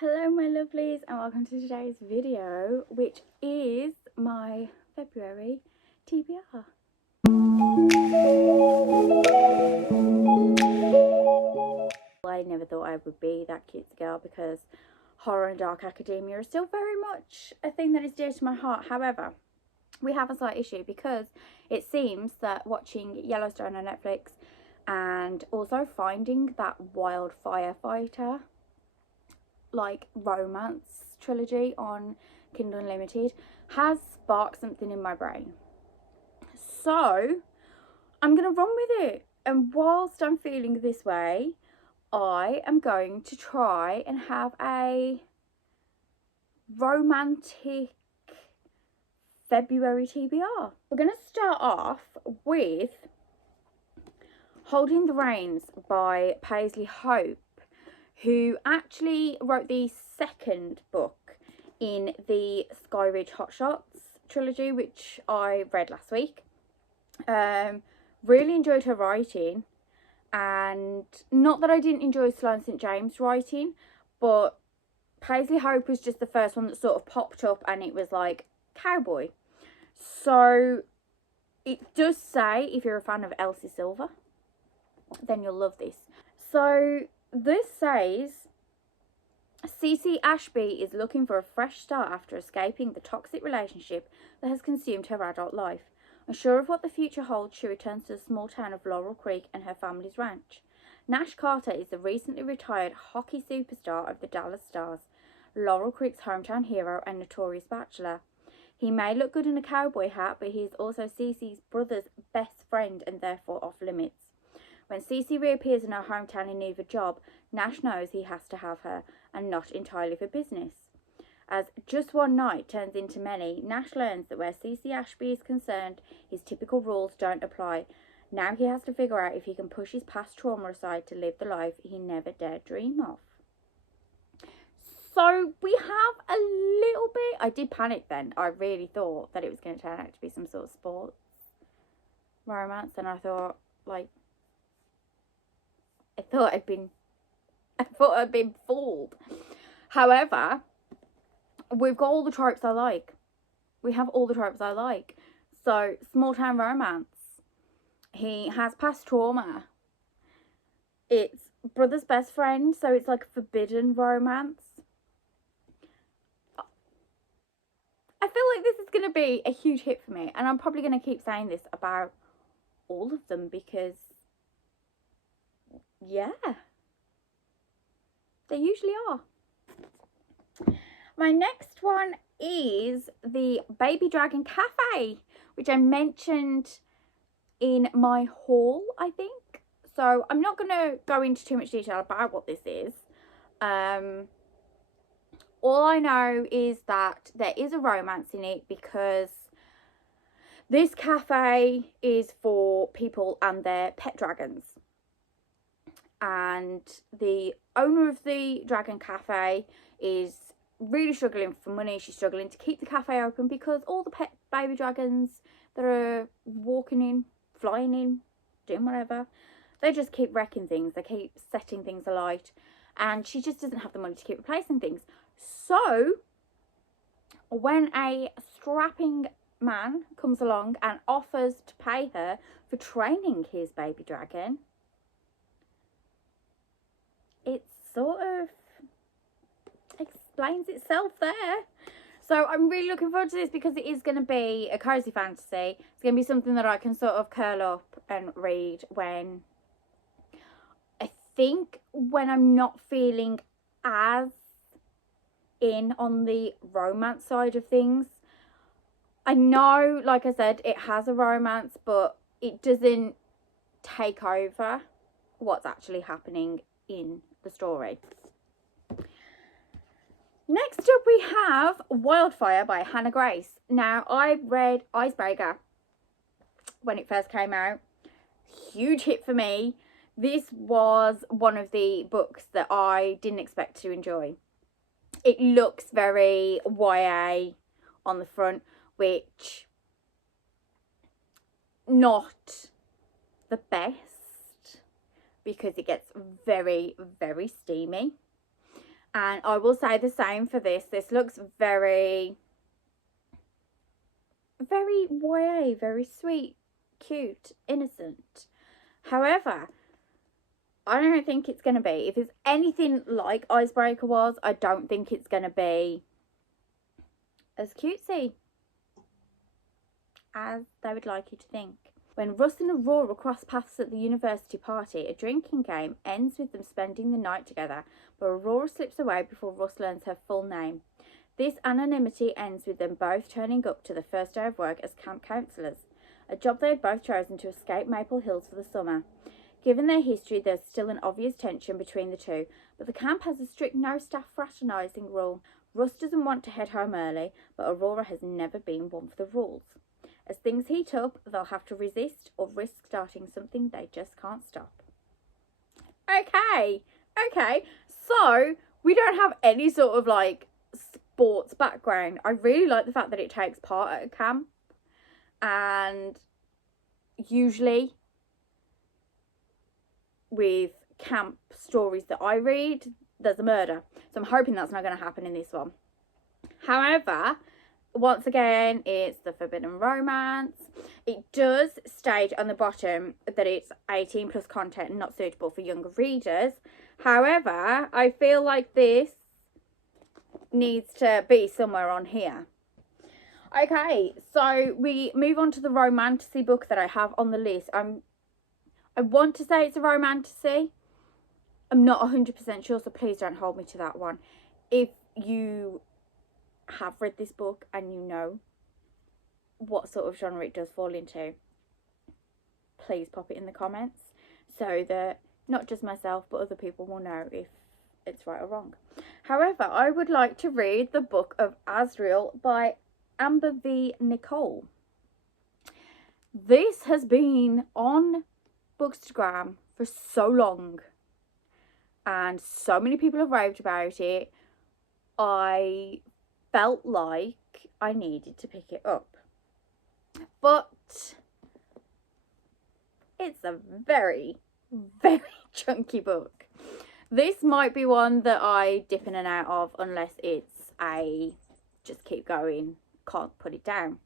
Hello my lovelies and welcome to today's video, which is my February TBR. I never thought I would be that cute girl because horror and dark academia is still very much a thing that is dear to my heart. However, we have a slight issue because it seems that watching Yellowstone on Netflix and also finding that wild firefighter like romance trilogy on Kindle Unlimited has sparked something in my brain. So I'm gonna run with it, and whilst I'm feeling this way, I am going to try and have a romantic February TBR. We're gonna start off with Holding the Reins by Paisley Hope, who actually wrote the second book in the Sky Ridge Hotshots trilogy, which I read last week. Really enjoyed her writing, and not that I didn't enjoy Sloane St. James' writing, but Paisley Hope was just the first one that sort of popped up, and it was like cowboy. So it does say, if you're a fan of Elsie Silver, then you'll love this. So this says, Cece Ashby is looking for a fresh start after escaping the toxic relationship that has consumed her adult life. Unsure of what the future holds, she returns to the small town of Laurel Creek and her family's ranch. Nash Carter is the recently retired hockey superstar of the Dallas Stars, Laurel Creek's hometown hero and notorious bachelor. He may look good in a cowboy hat, but he is also Cece's brother's best friend and therefore off limits. When Cece reappears in her hometown in need of a job, Nash knows he has to have her, and not entirely for business. As just one night turns into many, Nash learns that where Cece Ashby is concerned, his typical rules don't apply. Now he has to figure out if he can push his past trauma aside to live the life he never dared dream of. So we have a little bit... I did panic then. I really thought that it was going to turn out to be some sort of sports romance, and I thought, like... I thought I'd been fooled. However, we've got all the tropes I like. We have all the tropes I like. So, small town romance. He has past trauma. It's brother's best friend, so it's like forbidden romance. I feel like this is going to be a huge hit for me, and I'm probably going to keep saying this about all of them because, yeah, they usually are. My next one is the Baby Dragon Cafe, which I mentioned in my haul, I think. So I'm not going to go into too much detail about what this is. All I know is that there is a romance in it because this cafe is for people and their pet dragons. And the owner of the Dragon Cafe is really struggling for money. She's struggling to keep the cafe open because all the pet baby dragons that are walking in, flying in, doing whatever, they just keep wrecking things. They keep setting things alight, and she just doesn't have the money to keep replacing things. So when a strapping man comes along and offers to pay her for training his baby dragon, it sort of explains itself there. So I'm really looking forward to this because it is going to be a cozy fantasy. It's going to be something that I can sort of curl up and read when I'm not feeling as in on the romance side of things. I know, like I said, it has a romance, but it doesn't take over what's actually happening in the story. Next up we have Wildfire by Hannah Grace. Now, I read Icebreaker when it first came out. Huge hit for me. This was one of the books that I didn't expect to enjoy. It looks very YA on the front, which not the best because it gets very, very steamy. And I will say the same for this. This looks very, very YA, very sweet, cute, innocent. However, I don't think it's going to be. If it's anything like Icebreaker was, I don't think it's going to be as cutesy as they would like you to think. When Russ and Aurora cross paths at the university party, a drinking game ends with them spending the night together, but Aurora slips away before Russ learns her full name. This anonymity ends with them both turning up to the first day of work as camp counsellors, a job they had both chosen to escape Maple Hills for the summer. Given their history, there's still an obvious tension between the two, but the camp has a strict no-staff fraternising rule. Russ doesn't want to head home early, but Aurora has never been one for the rules. As things heat up, they'll have to resist or risk starting something they just can't stop. Okay, so we don't have any sort of like sports background. I really like the fact that it takes part at a camp, and usually with camp stories that I read, there's a murder. So I'm hoping that's not going to happen in this one. However, once again, it's the forbidden romance. It does state on the bottom that it's 18 plus content and not suitable for younger readers. However, I feel like this needs to be somewhere on here. Okay, so we move on to the romantasy book that I have on the list. I want to say it's a romantasy. I'm not 100% sure, so please don't hold me to that one. If you have read this book and you know what sort of genre it does fall into, please pop it in the comments so that not just myself but other people will know if it's right or wrong. However, I would like to read the Book of Azriel by Amber V. Nicole. This has been on Bookstagram for so long and so many people have raved about it. I felt like I needed to pick it up, but it's a very, very chunky book. This might be one that I dip in and out of unless it's a just keep going, can't put it down.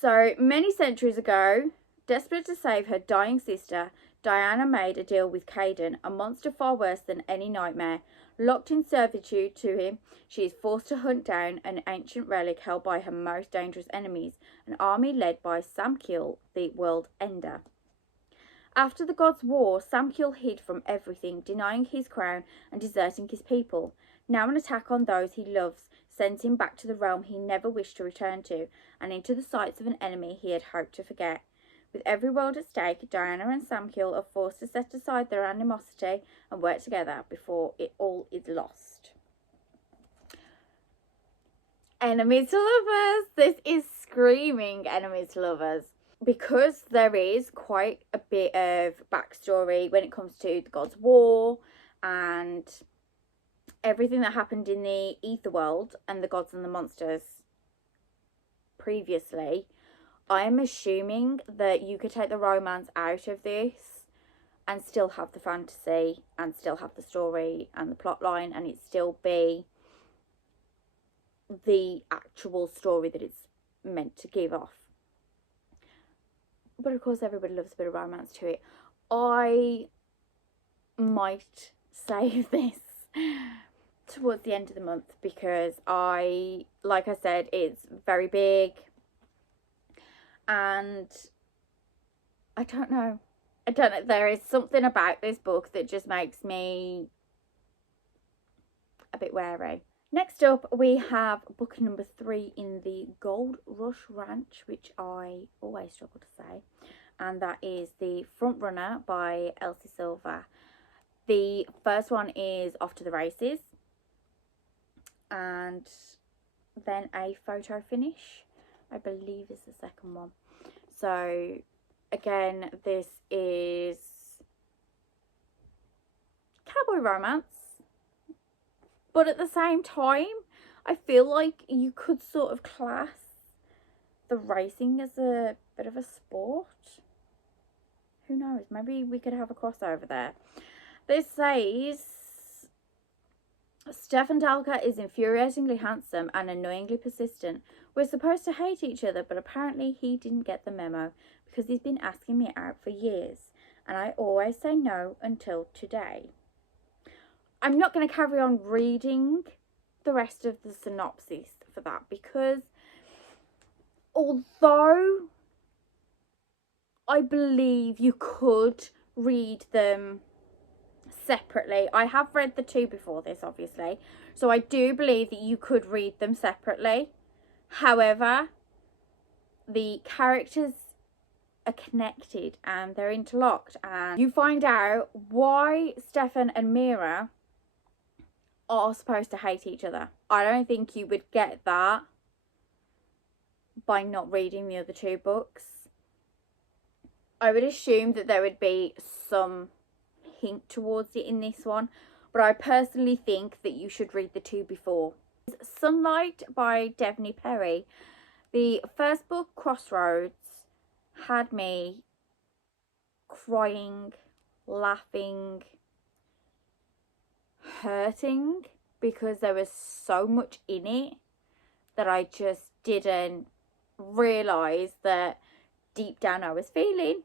So many centuries ago, desperate to save her dying sister, Diana made a deal with Caden, a monster far worse than any nightmare. Locked in servitude to him, she is forced to hunt down an ancient relic held by her most dangerous enemies, an army led by Samkiel, the World Ender. After the gods' war, Samkiel hid from everything, denying his crown and deserting his people. Now an attack on those he loves sends him back to the realm he never wished to return to, and into the sights of an enemy he had hoped to forget. With every world at stake, Diana and Samkiel are forced to set aside their animosity and work together before it all is lost. Enemies to lovers! This is screaming enemies to lovers. Because there is quite a bit of backstory when it comes to the God's War and everything that happened in the Ether world and the gods and the monsters previously, I am assuming that you could take the romance out of this and still have the fantasy and still have the story and the plot line, and it still be the actual story that it's meant to give off. But of course everybody loves a bit of romance to it. I might save this towards the end of the month because like I said, it's very big. And I don't know. There is something about this book that just makes me a bit wary. Next up, we have book number 3 in the Gold Rush Ranch, which I always struggle to say. And that is The Front Runner by Elsie Silver. The first one is Off to the Races. And then a photo finish, I believe, is the second one. So again, this is cowboy romance, but at the same time I feel like you could sort of class the racing as a bit of a sport. Who knows, maybe we could have a crossover there. This says Stefan Dalka is infuriatingly handsome and annoyingly persistent. We're supposed to hate each other, but apparently he didn't get the memo because he's been asking me out for years, and I always say no until today. I'm not going to carry on reading the rest of the synopsis for that because although I believe you could read them separately, I have read the two before this, obviously, so I do believe that you could read them separately. However, the characters are connected and they're interlocked, and you find out why Stefan and Mira are supposed to hate each other. I don't think you would get that by not reading the other two books. I would assume that there would be some hint towards it in this one, but I personally think that you should read the two before. Sunlight by Devney Perry. The first book, Crossroads, had me crying, laughing, hurting because there was so much in it that I just didn't realise that deep down I was feeling.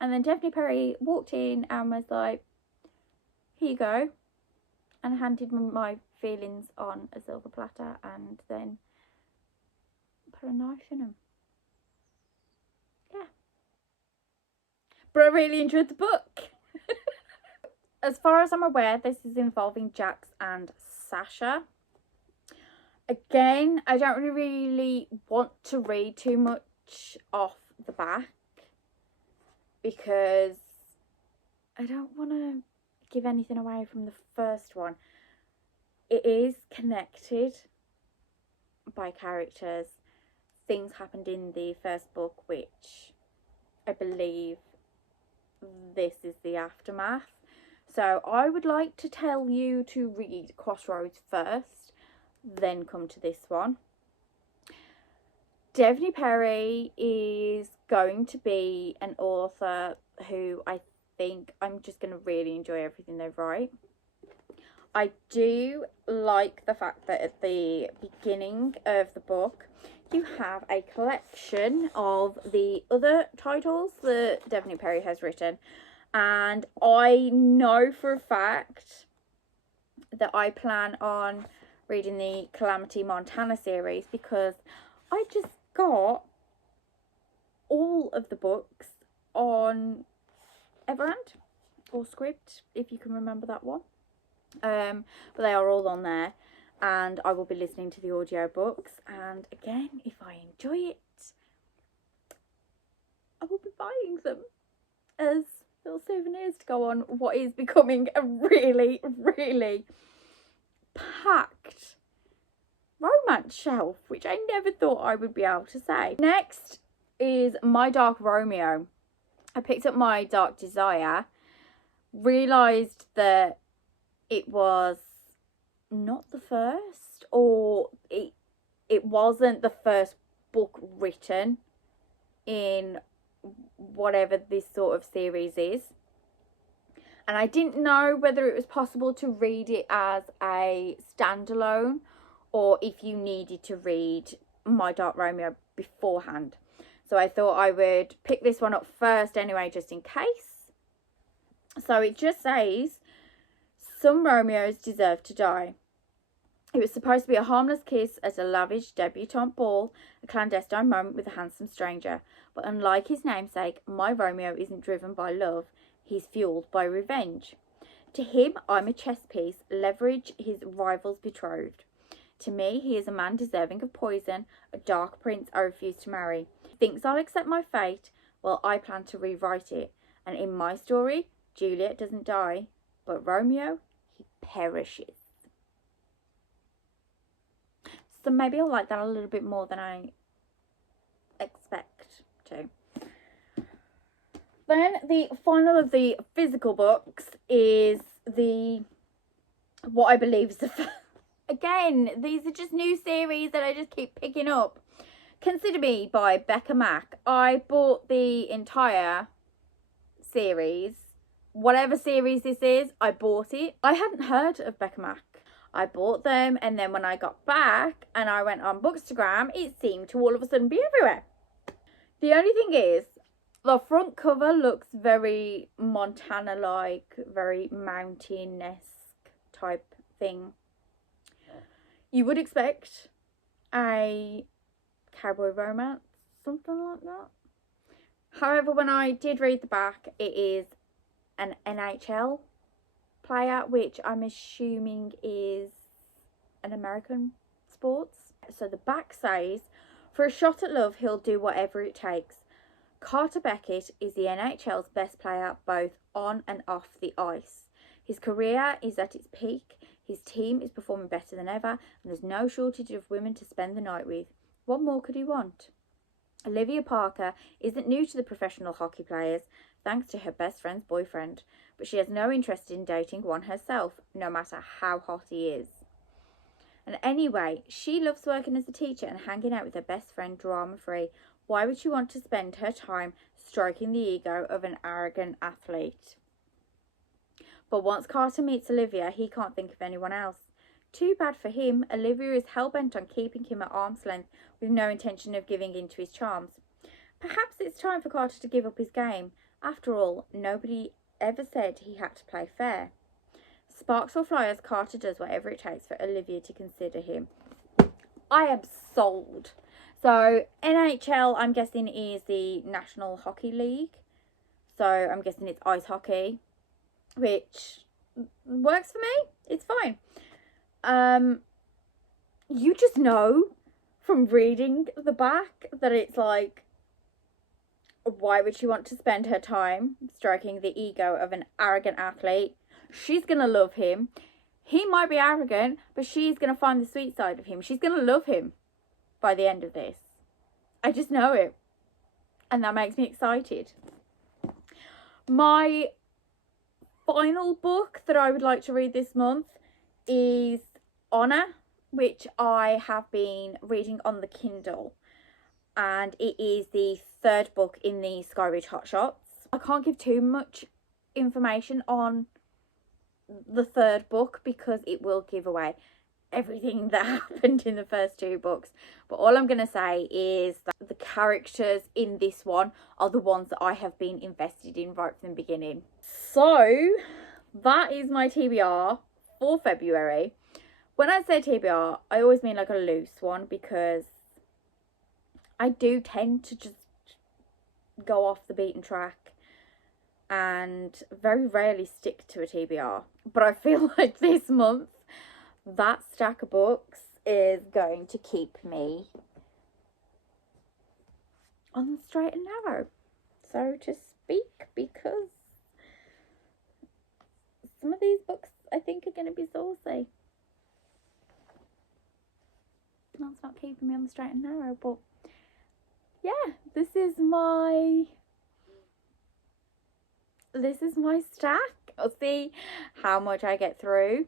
And then Devney Perry walked in and was like, here you go, and handed me my feelings on a silver platter and then put a knife in them. Yeah. But I really enjoyed the book. As far as I'm aware, this is involving Jax and Sasha. Again, I don't really want to read too much off the back because I don't want to give anything away from the first one. It is connected by characters. Things happened in the first book which I believe this is the aftermath. So I would like to tell you to read Crossroads first, then come to this one. Devney Perry is going to be an author who I think I'm just going to really enjoy everything they write. I do like the fact that at the beginning of the book you have a collection of the other titles that Devney Perry has written, and I know for a fact that I plan on reading the Calamity Montana series because I just got all of the books on Everand or Script, if you can remember that one. But they are all on there, and I will be listening to the audio books, and again, if I enjoy it, I will be buying them as little souvenirs to go on what is becoming a really, really packed romance shelf, which I never thought I would be able to say. Next is My Dark Romeo. I picked up My Dark Desire, realised that it was not the first, or it wasn't the first book written in whatever this sort of series is, and I didn't know whether it was possible to read it as a standalone or if you needed to read My Dark Romeo beforehand. So I thought I would pick this one up first anyway, just in case. So it just says, some Romeos deserve to die. It was supposed to be a harmless kiss at a lavish debutante ball, a clandestine moment with a handsome stranger. But unlike his namesake, my Romeo isn't driven by love, he's fueled by revenge. To him, I'm a chess piece, leverage his rival's betrothed. To me, he is a man deserving of poison, a dark prince I refuse to marry. He thinks I'll accept my fate, well, I plan to rewrite it. And in my story, Juliet doesn't die, but Romeo, he perishes. So maybe I'll like that a little bit more than I expect to. Then the final of the physical books is what I believe is the again, these are just new series that I just keep picking up. Consider Me by Becca Mack. I bought the entire series. Whatever series this is, I bought it. I hadn't heard of Becca Mack. I bought them, and then when I got back and I went on Bookstagram, it seemed to all of a sudden be everywhere. The only thing is, the front cover looks very Montana-like, very mountain-esque type thing. You would expect a cowboy romance, something like that. However, when I did read the back, it is an NHL player, which I'm assuming is an American sports. So the back says, for a shot at love, he'll do whatever it takes. Carter Beckett is the NHL's best player both on and off the ice. His career is at its peak, his team is performing better than ever, and there's no shortage of women to spend the night with. What more could he want? Olivia Parker isn't new to the professional hockey players, thanks to her best friend's boyfriend, but she has no interest in dating one herself, no matter how hot he is. And anyway, she loves working as a teacher and hanging out with her best friend drama-free. Why would she want to spend her time stroking the ego of an arrogant athlete? But once Carter meets Olivia, he can't think of anyone else. Too bad for him. Olivia is hell-bent on keeping him at arm's length with no intention of giving in to his charms. Perhaps it's time for Carter to give up his game. After all, nobody ever said he had to play fair. Sparks or flyers, Carter does whatever it takes for Olivia to consider him. I am sold. So NHL, I'm guessing, is the National Hockey League. So I'm guessing it's ice hockey, which works for me. It's fine. You just know from reading the back that it's like, why would she want to spend her time stroking the ego of an arrogant athlete? She's gonna love him. He might be arrogant, but she's gonna find the sweet side of him. She's gonna love him by the end of this. I just know it, and that makes me excited. My final book that I would like to read this month is Honor, which I have been reading on the Kindle, and it is the third book in the Skyridge Hot Shots. I can't give too much information on the third book because it will give away everything that happened in the first two books, but all I'm going to say is that the characters in this one are the ones that I have been invested in right from the beginning. So that is my TBR for February. When I say TBR, I always mean like a loose one, because I do tend to just go off the beaten track and very rarely stick to a TBR. But I feel like this month, that stack of books is going to keep me on the straight and narrow, so to speak, because some of these books I think are going to be saucy. That's not keeping me on the straight and narrow, but yeah, this is my stack. I'll see how much I get through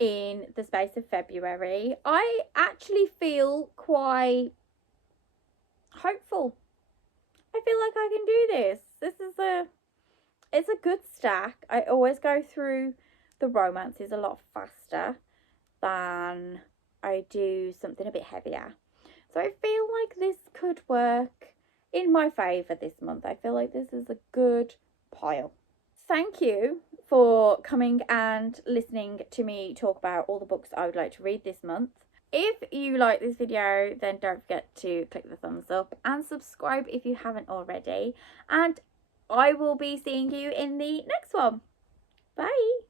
in the space of February. I actually feel quite hopeful. I feel like I can do this. It's a good stack. I always go through the romances a lot faster than I do something a bit heavier. So I feel like this could work in my favour this month. I feel like this is a good pile. Thank you for coming and listening to me talk about all the books I would like to read this month. If you like this video, then don't forget to click the thumbs up and subscribe if you haven't already. And I will be seeing you in the next one. Bye.